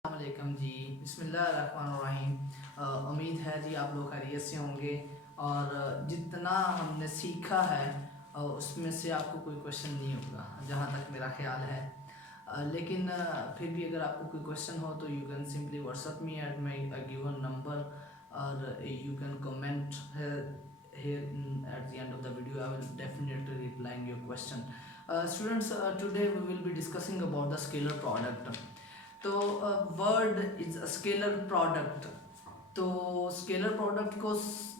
अस्सलामुअलैकुम जी, बिस्मिल्लाहिर्रहमानिर्रहीम। उम्मीद है जी आप लोग खैरियत से होंगे और जितना हमने सीखा है उसमें से आपको कोई क्वेश्चन नहीं होगा जहाँ तक मेरा ख्याल है। लेकिन फिर भी अगर आपको कोई क्वेश्चन हो तो you can simply WhatsApp me at my given number और you can comment here at the end of the video. I will definitely replying your question. Students, today we will be discussing about the scalar product. तो word is a scalar product. तो scalar product को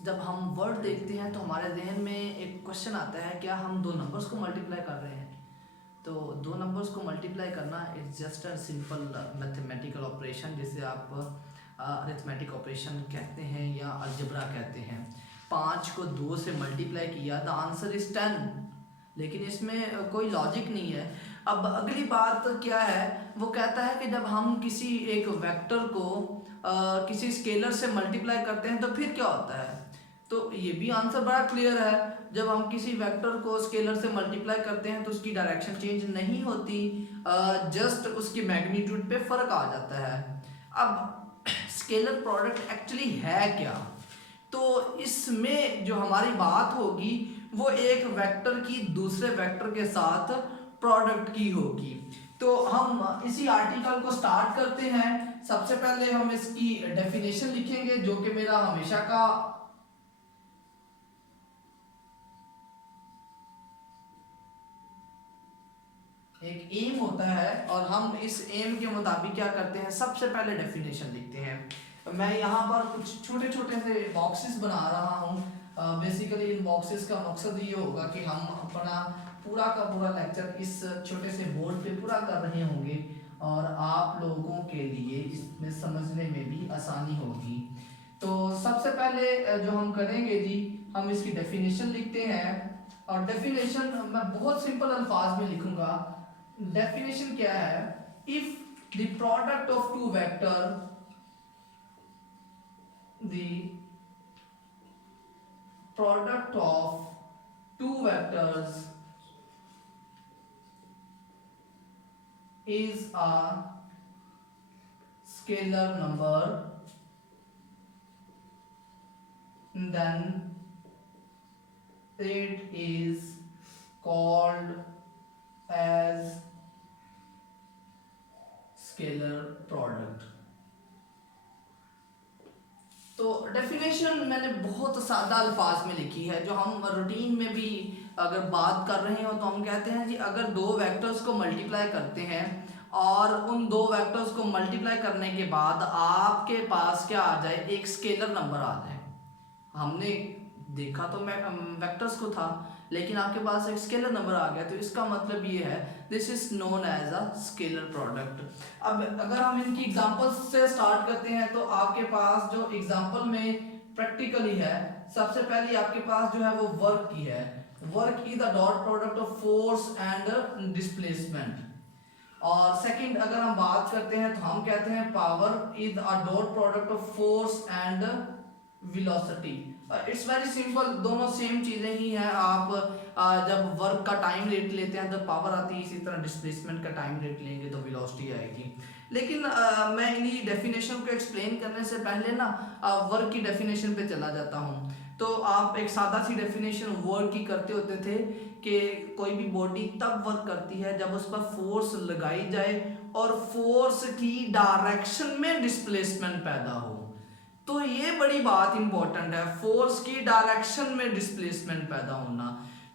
जब हम word देखते हैं तो हमारे जहन में एक क्वेश्चन आता है, क्या हम दो नंबर्स को मल्टीप्लाई कर रहे हैं? तो दो नंबर्स को मल्टीप्लाई करना it's just a simple mathematical operation, जिसे आप अरिथमेटिक ऑपरेशन कहते हैं या अलजबरा कहते हैं। 5 को 2 से मल्टीप्लाई किया, द आंसर इज 10, लेकिन इसमें कोई लॉजिक नहीं है। अब अगली बात क्या है, वो कहता है कि जब हम किसी एक वेक्टर को किसी स्केलर से मल्टीप्लाई करते हैं तो फिर क्या होता है? तो ये भी आंसर बड़ा क्लियर है, जब हम किसी वेक्टर को स्केलर से मल्टीप्लाई करते हैं तो उसकी डायरेक्शन चेंज नहीं होती, जस्ट उसकी मैग्नीट्यूड पे फर्क आ जाता है। अब स्केलर प्रोडक्ट एक्चुअली है क्या? तो इसमें जो हमारी बात होगी वो एक वेक्टर की दूसरे वेक्टर के साथ प्रोडक्ट की होगी। तो हम इसी आर्टिकल को स्टार्ट करते हैं। सबसे पहले हम इसकी डेफिनेशन लिखेंगे, जो कि मेरा हमेशा का एक एम होता है, और हम इस एम के मुताबिक क्या करते हैं, सबसे पहले डेफिनेशन लिखते हैं। मैं यहाँ पर कुछ छोटे छोटे से बॉक्सेस बना रहा हूँ। बेसिकली इन बॉक्सेस का मकसद ये होगा कि हम अपना पूरा का पूरा लेक्चर इस छोटे से बोर्ड पे पूरा कर रहे होंगे और आप लोगों के लिए इसमें समझने में भी आसानी होगी। तो सबसे पहले जो हम करेंगे जी, हम इसकी डेफिनेशन लिखते हैं। और डेफिनेशन मैं बहुत सिंपल अल्फाज में लिखूंगा। डेफिनेशन क्या है? If the product of two vector, the product of two vectors is a scalar number, then it is called as scalar product। तो डेफिनेशन मैंने बहुत सादा अल्फाज में लिखी है, जो हम रूटीन में भी अगर बात कर रहे हो तो हम कहते हैं जी, अगर दो वेक्टर्स को मल्टीप्लाई करते हैं और उन दो वेक्टर्स को मल्टीप्लाई करने के बाद आपके पास क्या आ जाए, एक स्केलर नंबर आ जाए। हमने देखा तो वेक्टर्स को था, लेकिन आपके पास एक स्केलर नंबर आ गया, तो इसका मतलब ये है this is known as a scalar product. अब अगर हम इनकी एग्जांपल्स से स्टार्ट करते हैं तो आपके पास जो एग्जांपल में प्रैक्टिकली है, सबसे पहले आपके पास जो है वो वर्क की है। Work is the dot product of force and displacement. और सेकंड अगर हम बात करते हैं तो हम कहते हैं power is a dot product of force and velocity. It's very simple, दोनों सेम चीजें ही हैं। आप जब वर्क का टाइम रेट लेते हैं तो पावर आती है, इसी तरह डिस्प्लेसमेंट का टाइम रेट लेंगे तो वेलोसिटी आएगी। लेकिन मैं इन्हीं डेफिनेशन को एक्सप्लेन करने से पहले ना वर्क की डेफिनेशन पे चला जाता हूँ। तो आप एक सादा सी डेफिनेशन वर्क की करते होते थे कि कोई भी बॉडी तब वर्क करती है जब उस पर फोर्स लगाई जाए और फोर्स की डायरेक्शन में डिस्प्लेसमेंट पैदा हो। तो ये बड़ी बात इंपॉर्टेंट है, फोर्स की डायरेक्शन में डिस्प्लेसमेंट पैदा होना।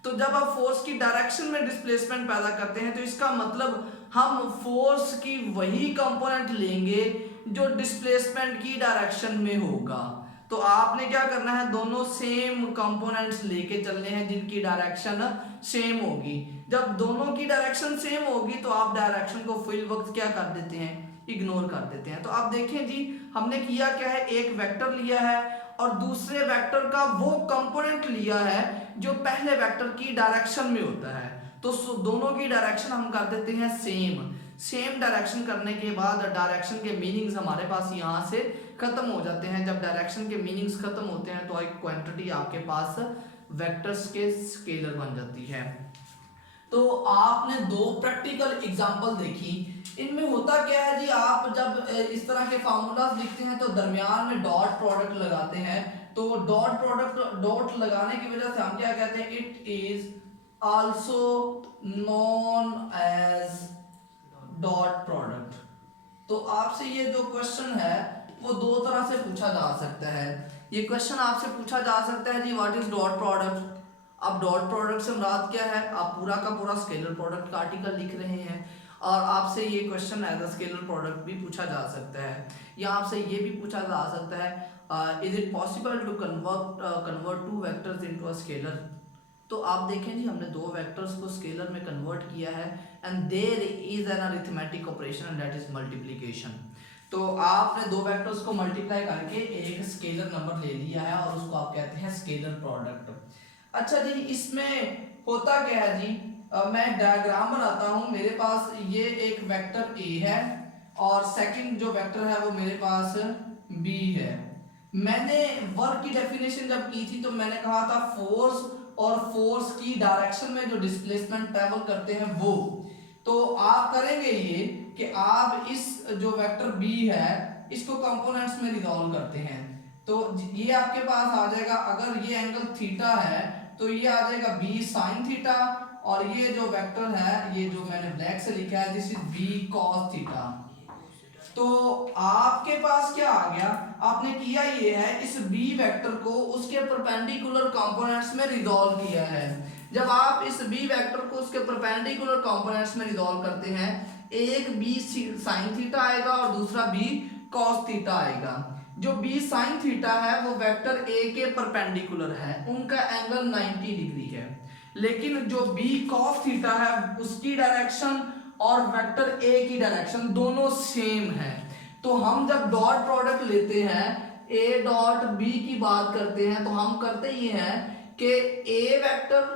तो जब आप फोर्स की डायरेक्शन में डिस्प्लेसमेंट पैदा करते हैं तो इसका मतलब हम फोर्स की वही कंपोनेंट लेंगे जो डिस्प्लेसमेंट की डायरेक्शन में होगा। तो आपने क्या करना है, दोनों सेम कंपोनेंट्स लेके चलने हैं जिनकी डायरेक्शन सेम होगी। जब दोनों की डायरेक्शन सेम होगी तो आप डायरेक्शन को फिल वक्त क्या कर देते हैं, इग्नोर कर देते हैं। तो आप देखें जी, हमने किया क्या है, एक वेक्टर लिया है और दूसरे वेक्टर का वो कंपोनेंट लिया है जो पहले वेक्टर की डायरेक्शन में होता है। तो दोनों की डायरेक्शन हम कर देते हैं सेम। सेम डायरेक्शन करने के बाद डायरेक्शन के मीनिंग्स हमारे पास यहाँ से खत्म हो जाते हैं। जब डायरेक्शन के मीनिंग्स खत्म होते हैं तो एक क्वांटिटी आपके पास वेक्टर्स के स्केलर बन जाती है। तो आपने दो प्रैक्टिकल एग्जांपल देखी इनमें होता क्या है जी, आप जब इस तरह के फार्मूलाज लिखते हैं तो दरमियान में डॉट प्रोडक्ट लगाते हैं। तो डॉट लगाने की वजह से हम क्या कहते हैं, it is also known as dot product. तो आपसे ये जो क्वेश्चन है वो दो तरह से पूछा जा सकता है। ये क्वेश्चन आपसे पूछा जा सकता है जी व्हाट इज डॉट प्रोडक्ट। अब डॉट प्रोडक्ट से मुराद क्या है, आप पूरा का पूरा स्केलर प्रोडक्ट का आर्टिकल लिख रहे हैं। और आपसे ये question as a scalar product भी पूछा जा सकता है, या आपसे ये भी पूछा जा सकता है is it possible to convert two vectors into a scalar. तो आप देखें जी, हमने दो वेक्टर्स को स्केलर में कन्वर्ट किया है and there is an arithmetic operation and that is multiplication. तो आपने दो वेक्टर्स को मल्टीप्लाई करके एक स्केलर नंबर ले लिया है और उसको आप कहते हैं स्केलर प्रोडक्ट। अच्छा जी, इसमें होता क्या है जी, मैं डायग्राम बनाता हूं। मेरे पास ये एक वेक्टर ए है और सेकंड जो वेक्टर है वो मेरे पास बी है। मैंने वर्क की डेफिनेशन जब की थी तो मैंने कहा था फोर्स और फोर्स की डायरेक्शन में जो डिस्प्लेसमेंट ट्रेवल करते हैं वो। तो आप करेंगे ये कि आप इस जो वेक्टर बी है इसको कंपोनेंट्स में रिजॉल्व करते हैं। तो ये आपके पास आ जाएगा, अगर ये एंगल थीटा है तो ये आ जाएगा बी साइन थीटा, और ये जो वेक्टर है ये जो मैंने ब्लैक से लिखा है this is B cos theta. तो आपके पास क्या आ गया, आपने किया ये है इस बी वेक्टर को उसके परपेंडिकुलर कंपोनेंट्स में रिजॉल्व किया है। जब आप इस बी वेक्टर को उसके परपेंडिकुलर कंपोनेंट्स में रिजॉल्व करते हैं, एक बी साइन थीटा आएगा और दूसरा बी कॉस थीटा आएगा। जो बी साइन थीटा है वो वेक्टर ए के परपेंडिकुलर है, उनका एंगल 90 डिग्री है। लेकिन जो बी कॉस थीटा है उसकी डायरेक्शन और वेक्टर ए की डायरेक्शन दोनों सेम है। तो हम जब डॉट प्रोडक्ट लेते हैं, ए डॉट बी की बात करते हैं, तो हम करते ये हैं कि ए वेक्टर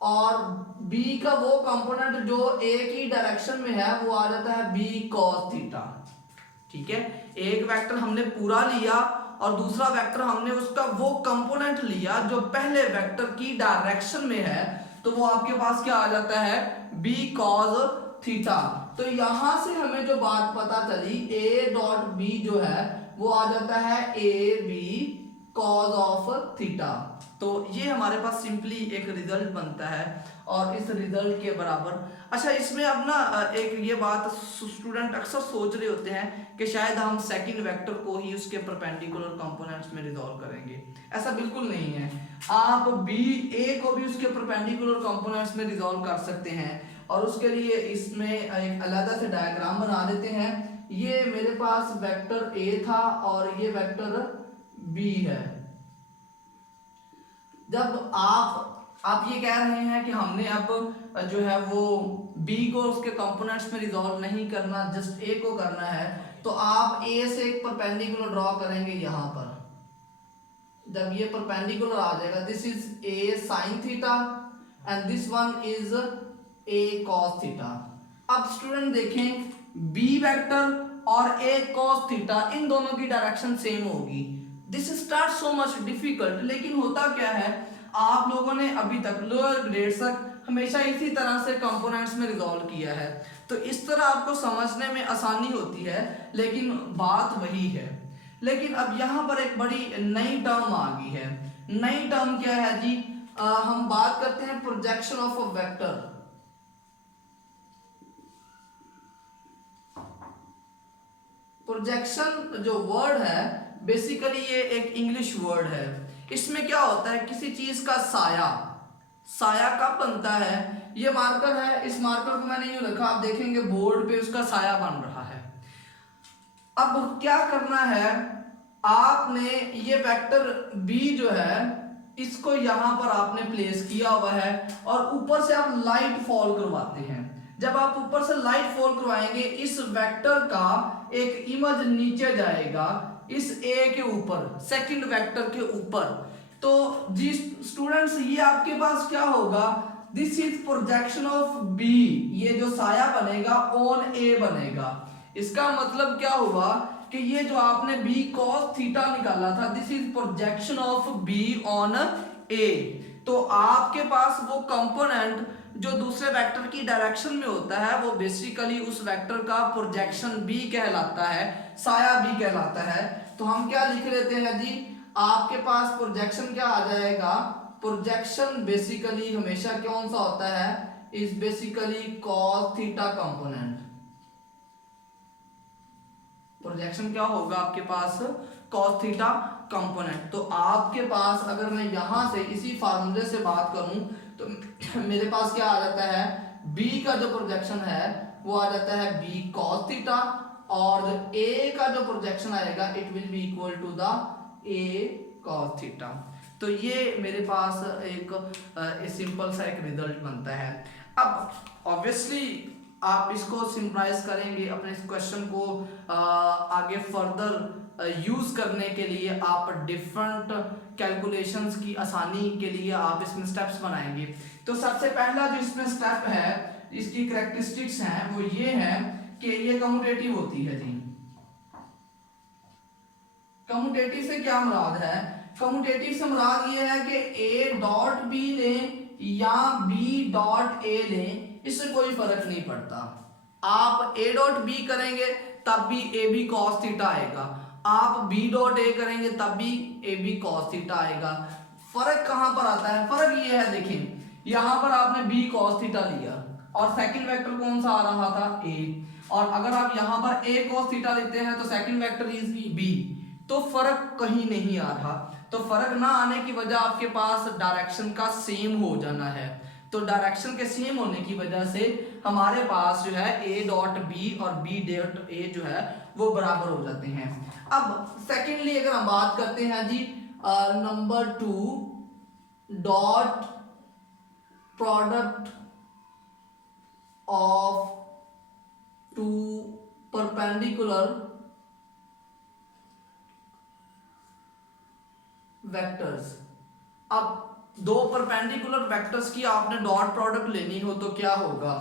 और बी का वो कंपोनेंट जो ए की डायरेक्शन में है वो आ जाता है बी कॉस थीटा। ठीक है, एक वेक्टर हमने पूरा लिया और दूसरा वेक्टर हमने उसका वो कंपोनेंट लिया जो पहले वेक्टर की डायरेक्शन में है, तो वो आपके पास क्या आ जाता है, बी कॉस थीटा। तो यहां से हमें जो बात पता चली, ए डॉट बी जो है वो आ जाता है A B cos of theta. तो ये हमारे पास सिंपली एक रिजल्ट बनता है और इस रिजल्ट के बराबर। अच्छा, इसमें अब ना एक ये बात स्टूडेंट अक्सर सोच रहे होते हैं कि शायद हम सेकंड वेक्टर को ही उसके परपेंडिकुलर कंपोनेंट्स में रिजॉल्व करेंगे। ऐसा बिल्कुल नहीं है, आप बी ए को भी उसके परपेंडिकुलर कंपोनेंट्स में रिजॉल्व कर सकते हैं। और उसके लिए इसमें एक अलग से डायग्राम बना देते हैं। ये मेरे पास वेक्टर ए था और ये वेक्टर बी है। जब आप ये कह रहे हैं कि हमने अब जो है वो बी को उसके कंपोनेंट्स में रिजॉल्व नहीं करना, जस्ट ए को करना है, तो आप ए से एक परपेंडिकुलर ड्रॉ करेंगे यहां पर। जब ये परपेंडिकुलर आ जाएगा, this is a sine theta and this one is a cos theta. अब स्टूडेंट देखें, बी वेक्टर और ए कॉस थीटा इन दोनों की डायरेक्शन सेम होगी। This start so much difficult, लेकिन होता क्या है, आप लोगों ने अभी तक लोअर ग्रेड्स तक हमेशा इसी तरह से कंपोनेंट्स में रिजॉल्व किया है, तो इस तरह आपको समझने में आसानी होती है, लेकिन बात वही है। लेकिन अब यहाँ पर एक बड़ी नई टर्म आ गई है। नई टर्म क्या है जी, हम बात करते हैं projection of a vector. Projection जो वर्ड है बेसिकली ये एक इंग्लिश वर्ड है। इसमें क्या होता है, किसी चीज का साया कब बनता है, ये मार्कर है, इस मार्कर को मैंने यूं रखा, आप देखेंगे बोर्ड पे उसका साया बन रहा है। अब क्या करना है, आपने ये वेक्टर बी जो है इसको यहां पर आपने प्लेस किया हुआ है और ऊपर से आप लाइट फॉल करवाते हैं। जब आप ऊपर से लाइट फॉल करवाएंगे, इस वेक्टर का एक इमेज नीचे जाएगा इस ए के ऊपर, सेकंड वेक्टर के ऊपर। तो जी स्टूडेंट्स, ये आपके पास क्या होगा, this is projection of B, ये जो साया बनेगा ऑन ए बनेगा। इसका मतलब क्या हुआ कि ये जो आपने बी कॉस थीटा निकाला था, this is projection of B on A. तो आपके पास वो कंपोनेंट जो दूसरे वेक्टर की डायरेक्शन में होता है वो बेसिकली उस वेक्टर का प्रोजेक्शन भी कहलाता है, साया भी कहलाता है। तो हम क्या लिख लेते हैं जी, आपके पास प्रोजेक्शन क्या आ जाएगा, प्रोजेक्शन बेसिकली हमेशा कौन सा होता है, is basically cos theta component. Projection क्या होगा आपके पास, cos थीटा कंपोनेंट। तो आपके पास अगर मैं यहां से इसी फार्मूले से बात करूं तो मेरे पास क्या आ जाता है, b का जो प्रोजेक्शन है वो आ जाता है b cos थीटा, और a का जो प्रोजेक्शन आएगा it will be equal to the a cos theta. तो ये मेरे पास एक सिंपल सा एक रिजल्ट बनता है। अब ऑब्वियसली आप इसको सिंपलाइज करेंगे, अपने इस क्वेश्चन को आगे फर्दर यूज करने के लिए आप डिफरेंट कैलकुलेशंस की आसानी के लिए आप इसमें स्टेप्स बनाएंगे। तो सबसे पहला जो इसमें स्टेप है, इसकी कैरेक्टरिस्टिक्स हैं वो ये है कि ये कम्यूटेटिव होती है जी। कम्यूटेटिव से क्या मुराद है, कम्यूटेटिव से मुराद ये है कि a डॉट b लें या b डॉट a लें, इससे कोई फर्क नहीं पड़ता। आप a डॉट b करेंगे तब भी a b cos थीटा आएगा, आप b डॉट a करेंगे तब भी a b cos थीटा आएगा। फर्क कहां पर आता है, फर्क ये है, देखें यहां पर आपने b cos थीटा लिया और सेकंड वेक्टर कौन सा आ रहा था a, और अगर आप यहां पर a cos थीटा लेते हैं तो सेकंड वेक्टर इज b, तो फर्क कहीं नहीं आ रहा। तो फर्क ना आने की वजह आपके पास डायरेक्शन का सेम हो जाना है। तो डायरेक्शन के सेम होने की वजह से हमारे पास जो है a डॉट b और b डॉट a जो है वो बराबर हो जाते हैं। अब सेकेंडली अगर हम बात करते हैं जी number 2, dot product of two perpendicular vectors. अब दो परपेंडिकुलर वेक्टर्स की आपने डॉट प्रोडक्ट लेनी हो तो क्या होगा,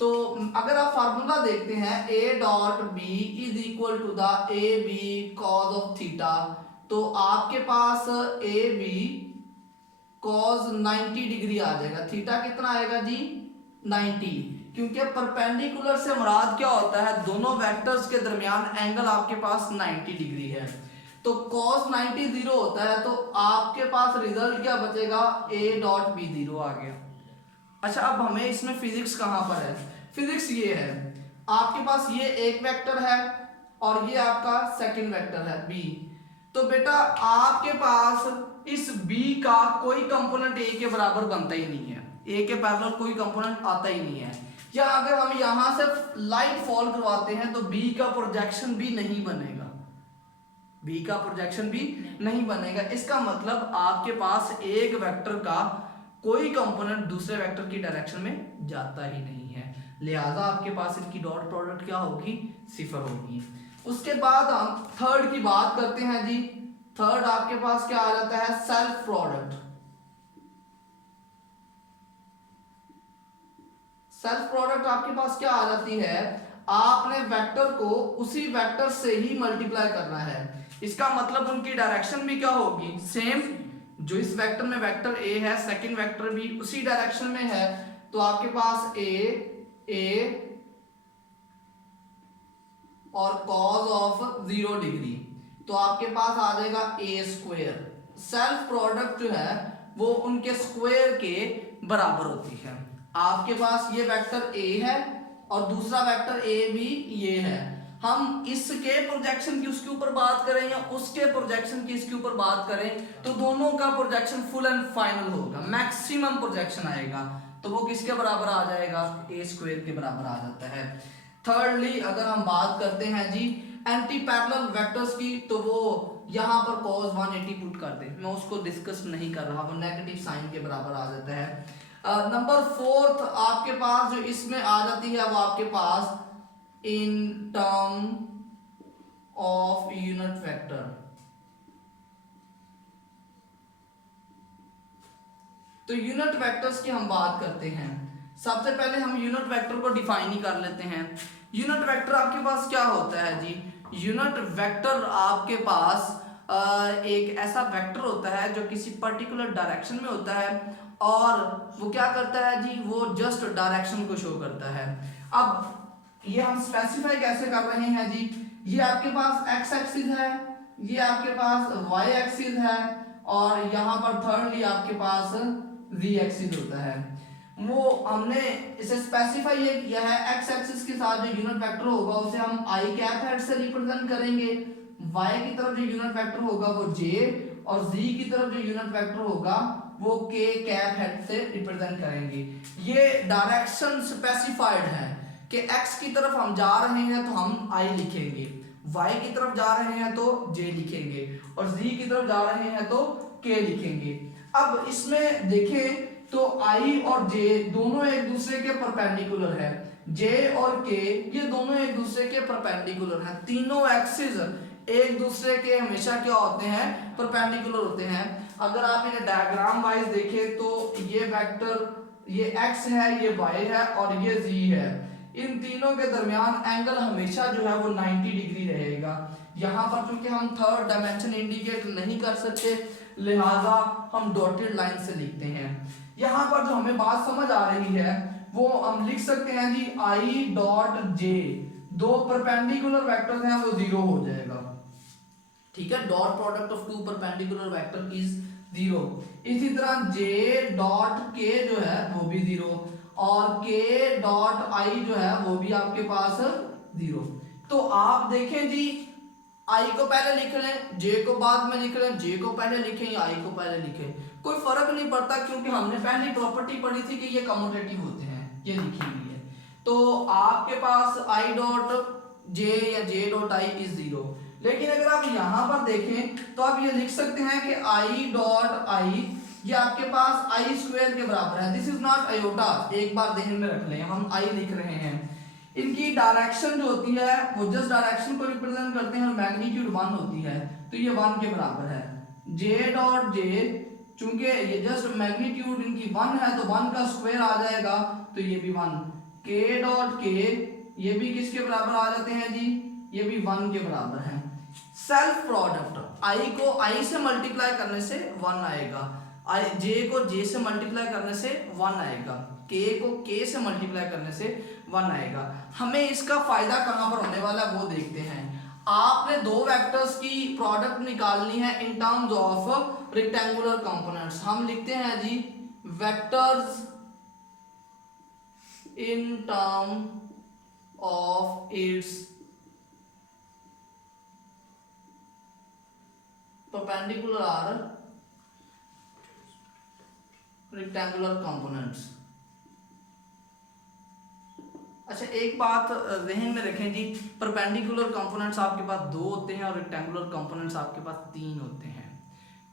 तो अगर आप फार्मूला देखते हैं a dot b is equal to the A B cos of theta, तो आपके पास ए बी कॉज 90 डिग्री आ जाएगा। थीटा कितना आएगा जी, 90, क्योंकि परपेंडिकुलर से मुराद क्या होता है, दोनों वेक्टर्स के दरमियान एंगल आपके पास 90 डिग्री है। तो cos 90 0 होता है, तो आपके पास रिजल्ट क्या बचेगा, a डॉट बी 0 आ गया। अच्छा, अब हमें इसमें फिजिक्स कहां पर है, फिजिक्स ये है, आपके पास ये एक वेक्टर है और ये आपका सेकंड वेक्टर है b, तो बेटा आपके पास इस b का कोई कंपोनेंट a के बराबर बनता ही नहीं है, a के पैरेलल कोई कंपोनेंट आता ही नहीं है। या अगर हम यहां से लाइट फॉल करवाते हैं तो b का प्रोजेक्शन भी नहीं बनेगा, b का प्रोजेक्शन भी नहीं बनेगा। इसका मतलब आपके पास एक वेक्टर का कोई कंपोनेंट दूसरे वेक्टर की डायरेक्शन में जाता ही नहीं है, लिहाजा आपके पास इनकी डॉट प्रोडक्ट क्या होगी, 0 होगी। उसके बाद हम थर्ड की बात करते हैं जी। थर्ड आपके पास क्या आ जाता है, सेल्फ प्रोडक्ट। सेल्फ प्रोडक्ट आपके पास क्या आ जाती है, आपने वेक्टर को उसी वेक्टर से ही मल्टीप्लाई करना है। इसका मतलब उनकी डायरेक्शन भी क्या होगी, सेम। जो इस वेक्टर में वेक्टर a है, सेकंड वेक्टर भी उसी डायरेक्शन में है, तो आपके पास a और cos ऑफ 0 डिग्री, तो आपके पास आ जाएगा a स्क्वायर। सेल्फ प्रोडक्ट जो है वो उनके स्क्वायर के बराबर होती है। आपके पास ये वेक्टर a है और दूसरा वेक्टर a भी ये है, हम इसके प्रोजेक्शन की उसके ऊपर बात करें या उसके प्रोजेक्शन की इसके ऊपर बात करें, तो दोनों का प्रोजेक्शन फुल एंड फाइनल होगा, मैक्सिमम प्रोजेक्शन आएगा, तो वो किसके बराबर आ जाएगा, ए स्क्वायर के बराबर आ जाता है। थर्डली अगर हम बात करते हैं जी एंटी पैरेलल वेक्टर्स की, तो वो यहाँ पर cos 180 पुट कर दे, मैं उसको डिस्कस नहीं कर रहा, वो नेगेटिव साइन के बराबर आ जाता है। नंबर 4 आपके पास जो इसमें आ जाती है वो आपके पास in term of unit vector। तो यूनिट वेक्टर्स की हम बात करते हैं। सबसे पहले हम यूनिट वेक्टर को डिफाइन ही कर लेते हैं। यूनिट वेक्टर आपके पास क्या होता है जी, यूनिट वेक्टर आपके पास एक ऐसा वेक्टर होता है जो किसी पर्टिकुलर डायरेक्शन में होता है और वो क्या करता है जी, वो जस्ट डायरेक्शन को शो करता है। अब ये हम स्पेसिफाई कैसे कर रहे हैं जी, ये आपके पास एक्स एक्सिस है, ये आपके पास वाई एक्सिस है, और यहाँ पर थर्डली आपके पास z एक्सिस होता है। वो हमने इसे स्पेसिफाई ये किया है, एक्स एक्सिस के साथ जो यूनिट वेक्टर होगा उसे हम आई कैप हेड से रिप्रेजेंट करेंगे, y की तरफ जो यूनिट वेक्टर होगा वो j, और z की तरफ जो यूनिट वेक्टर होगा वो k कैप हेड से रिप्रेजेंट करेंगे। ये डायरेक्शन स्पेसिफाइड है कि x की तरफ हम जा रहे हैं तो हम I लिखेंगे, y की तरफ जा रहे हैं तो j लिखेंगे, और z की तरफ जा रहे हैं तो k लिखेंगे। अब इसमें देखें तो I और J दोनों एक दूसरे के परपेंडिकुलर है, J और K ये दोनों एक दूसरे के परपेंडिकुलर हैं, तीनों एक्सिस एक दूसरे के हमेशा क्या होते हैं, परपेंडिकुलर होते हैं। अगर आप इन्हें डायग्राम वाइज देखें तो ये वेक्टर ये x है, ये y है और ये z है, इन तीनों के दरमियान एंगल हमेशा जो है वो 90 डिग्री रहेगा। यहाँ पर चूंकि हम थर्ड डायमेंशन इंडिकेट नहीं कर सकते लिहाजा हम डॉटेड लाइन से लिखते हैं। यहाँ पर जो हमें बात समझ आ रही है वो हम लिख सकते हैं जी I डॉट j, दो परपेंडिकुलर वेक्टर्स हैं वो जीरो हो जाएगा, ठीक है, dot product of two perpendicular vector is zero. इसी तरह j डॉट k जो है वो भी जीरो, और k डॉट I जो है वो भी आपके पास जीरो। तो आप देखें जी I को पहले लिख लें, J को बाद में लिख लें, J को पहले लिखें या I को पहले लिखें, कोई फर्क नहीं पड़ता, क्योंकि हमने पहली प्रॉपर्टी पढ़ी थी कि ये कम्यूटेटिव होते हैं, ये लिखी हुई है। तो आपके पास I डॉट J या J dot I is zero. लेकिन अगर आप यहाँ पर देखें तो आप ये लिख सकते हैं कि I डॉट I ये आपके पास I स्क्वायर के बराबर है, दिस इज नॉट आयोटा, एक बार ध्यान में रख लें, हम I लिख रहे हैं। इनकी डायरेक्शन जो होती है वो जस्ट डायरेक्शन को रिप्रेजेंट करते हैं और मैग्नीट्यूड 1 होती है, तो ये 1 के बराबर है। J डॉट J चूंकि ये जस्ट मैग्नीट्यूड इनकी 1 है तो 1 का स्क्वायर आ जाएगा, तो ये भी 1। K डॉट K ये भी किसके बराबर आ जाते हैं जी, ये भी 1 के बराबर है। सेल्फ प्रोडक्ट I को I से मल्टीप्लाई करने से 1 आएगा, J को J से मल्टीप्लाई करने से 1 आएगा, K को K से मल्टीप्लाई करने से 1 आएगा। हमें इसका फायदा कहां पर होने वाला है वो देखते हैं। आपने दो वेक्टर्स की प्रोडक्ट निकालनी है in terms of rectangular components. हम लिखते हैं जी vectors in term of its perpendicular or rectangular components. अच्छा एक बात जहन में रखें जी, परपेंडिकुलर कंपोनेंट्स आपके पास दो होते हैं और रेक्टेंगुलर कंपोनेंट्स आपके पास तीन होते हैं।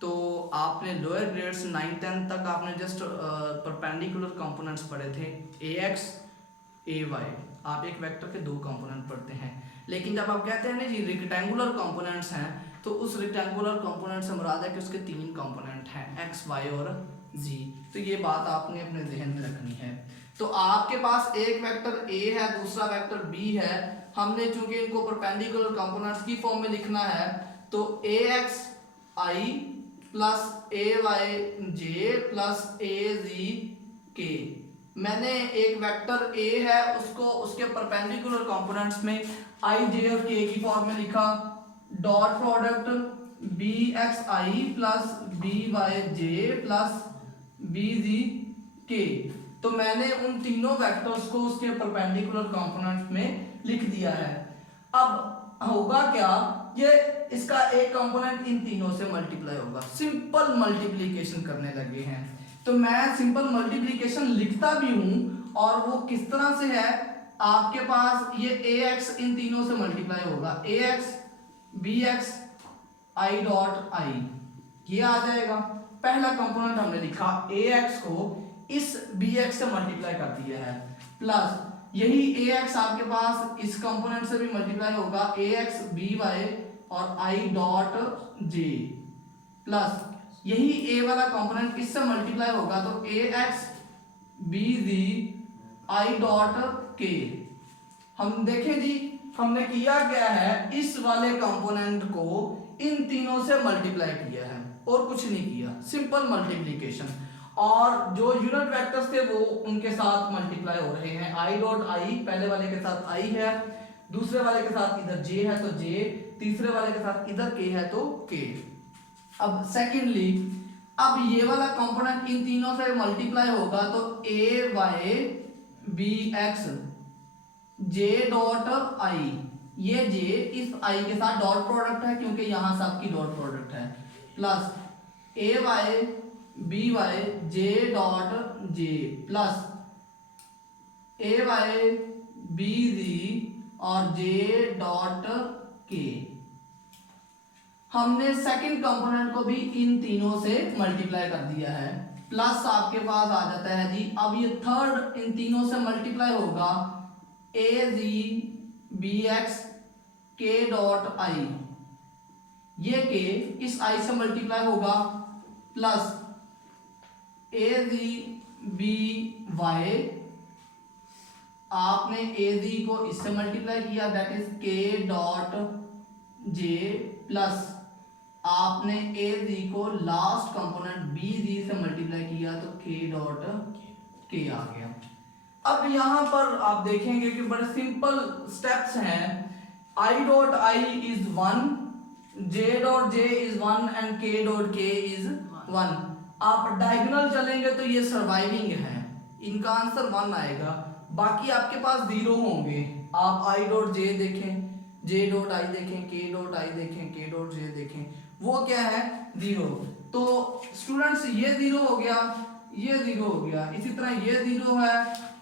तो आपने लोअर ग्रेड्स 9-10 तक आपने जस्ट परपेंडिकुलर कंपोनेंट्स पढ़े थे, ax ay, आप एक वेक्टर के दो कंपोनेंट पढ़ते हैं। लेकिन जब आप कहते हैं ना जी रेक्टेंगुलर कंपोनेंट्स हैं, तो उस रेक्टेंगुलर कंपोनेंट से मुराद है कि उसके तीन कंपोनेंट हैं x y और z। तो ये बात आपने अपने जहन में रखनी है। तो आपके पास एक वेक्टर a है, दूसरा वेक्टर b है, हमने चूंकि इनको परपेंडिकुलर कंपोनेंट्स की फॉर्म में लिखना है तो ax I plus ay j plus az k। मैंने एक वेक्टर a है उसको उसके परपेंडिकुलर कंपोनेंट्स में i j और k की फॉर्म में लिखा, dot product bxi plus byj plus bzk। तो मैंने उन तीनों वेक्टर्स को उसके परपेंडिकुलर कंपोनेंट्स में लिख दिया है। अब होगा क्या, ये इसका एक कंपोनेंट इन तीनों से मल्टीप्लाई होगा, सिंपल मल्टीप्लिकेशन करने लगे हैं। तो मैं सिंपल मल्टीप्लिकेशन लिखता भी हूं और वो किस तरह से है, आपके पास ये ax इन तीनों से मल्टीप्लाई होगा, ax bx I dot I ये आ जाएगा। पहला कंपोनेंट हमने लिखा ax को इस bx से मल्टीप्लाई कर दिया है, प्लस यही ax आपके पास इस कंपोनेंट से भी मल्टीप्लाई होगा, ax by और I डॉट j, प्लस यही a वाला कंपोनेंट इससे मल्टीप्लाई होगा तो ax bz I dot k। हम देखें जी हमने किया क्या है, इस वाले कंपोनेंट को इन तीनों से मल्टीप्लाई किया है और कुछ नहीं किया, सिंपल मल्टीप्लिकेशन। और जो यूनिट वेक्टर्स थे वो उनके साथ मल्टीप्लाई हो रहे हैं। आई डॉट आई पहले वाले के साथ आई है, दूसरे वाले के साथ इधर जे है तो जे, तीसरे वाले के साथ इधर के है तो के। अब सेकेंडली, अब ये वाला कंपोनेंट इन तीनों से मल्टीप्लाई होगा तो A Y B X J dot I, ये जे इस आई के साथ डॉट प्रोडक्ट है क्योंकि यहां सबकी डॉट प्रोडक्ट है, plus A Y B Y J dot J plus A Y B Z और जे डॉट के। हमने सेकंड कंपोनेंट को भी इन तीनों से मल्टीप्लाई कर दिया है, प्लस आपके पास आ जाता है जी, अब ये थर्ड इन तीनों से मल्टीप्लाई होगा ए जी बी एक्स के डॉट आई, ये के इस आई से मल्टीप्लाई होगा, plus A Z B Y, आपने ए जी को इससे मल्टीप्लाई किया दैट इज के डॉट जे, प्लस आपने ए जी को लास्ट कंपोनेंट बी जी से मल्टीप्लाई किया तो के डॉट के आ गया। अब यहां पर आप देखेंगे कि बड़े सिंपल स्टेप्स हैं। I dot I is 1, J dot J is 1 and के डॉट के इज 1। आप डायगोनल चलेंगे तो ये सर्वाइविंग है, इनका आंसर 1 आएगा, बाकी आपके पास 0 होंगे। आप आई डॉट जे देखें, जे डॉट आई देखें, के डॉट आई देखें, के डॉट जे देखें, वो क्या है 0। तो स्टूडेंट्स ये 0 हो गया, ये 0 हो गया, इसी तरह ये 0 है,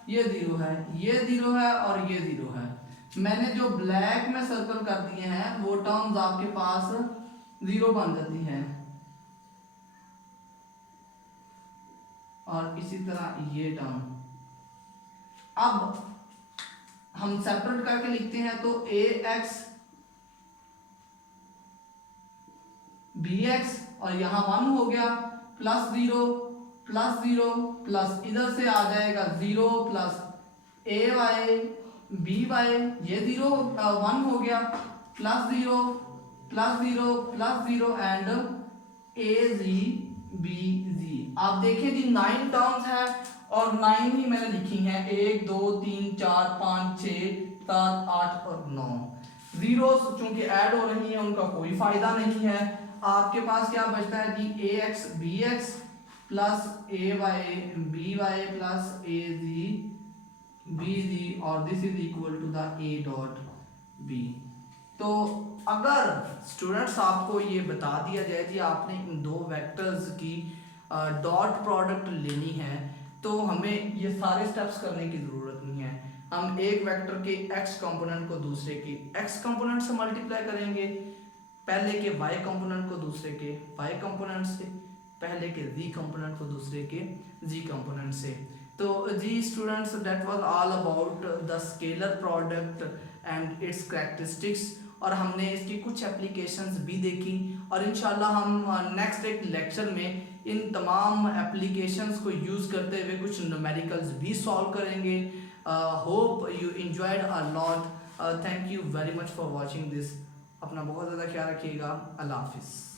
ये 0 है, ये 0 है और ये 0 है। मैंने जो ब्लैक में सर्कल कर दिए हैं वो टर्म्स आपके पास 0 बन जाती हैं, और इसी तरह ये टर्म। अब हम सेपरेट करके लिखते हैं तो ए एक्स बी एक्स और यहां 1 हो गया, प्लस 0 प्लस 0 प्लस इधर से आ जाएगा 0 plus A Y B Y, ये 1 हो गया, plus 0 plus 0 plus 0 and A Z B Z. आप देखिए जी 9 टर्म्स है और 9 ही मैंने लिखी हैं, 1 2 3 4 5 6 7 8 और 9। जीरोस चूंकि ऐड हो रही हैं उनका कोई फायदा नहीं है। आपके पास क्या बचता है जी, A X B X plus A Y B Y plus A Z B Z और this is equal to the A dot B. तो अगर स्टूडेंट्स आपको ये बता दिया जाए कि आपने इन दो वेक्टर्स की डॉट प्रोडक्ट लेनी है तो हमें ये सारे स्टेप्स करने की ज़रूरत नहीं है। हम एक वेक्टर के x कंपोनेंट को दूसरे के x कंपोनेंट से मल्टीप्लाई करेंगे, पहले के y कंपोनेंट को दूसरे के y कंपोनेंट से, पहले के z कंपोनेंट को दूसरे के z कंपोनेंट से। तो जी students, that was all about the scalar product and its characteristics, और हमने इसकी कुछ एप्लीकेशंस भी देखी और इंशाल्लाह हम नेक्स्ट एक लेक्चर में इन तमाम एप्लीकेशंस को यूज़ करते हुए कुछ न्यूमेरिकल्स भी सॉल्व करेंगे। Hope you enjoyed a lot. Thank you very much for watching this. अपना बहुत ज़्यादा ख्याल रखिएगा। अल्लाह हाफिज़।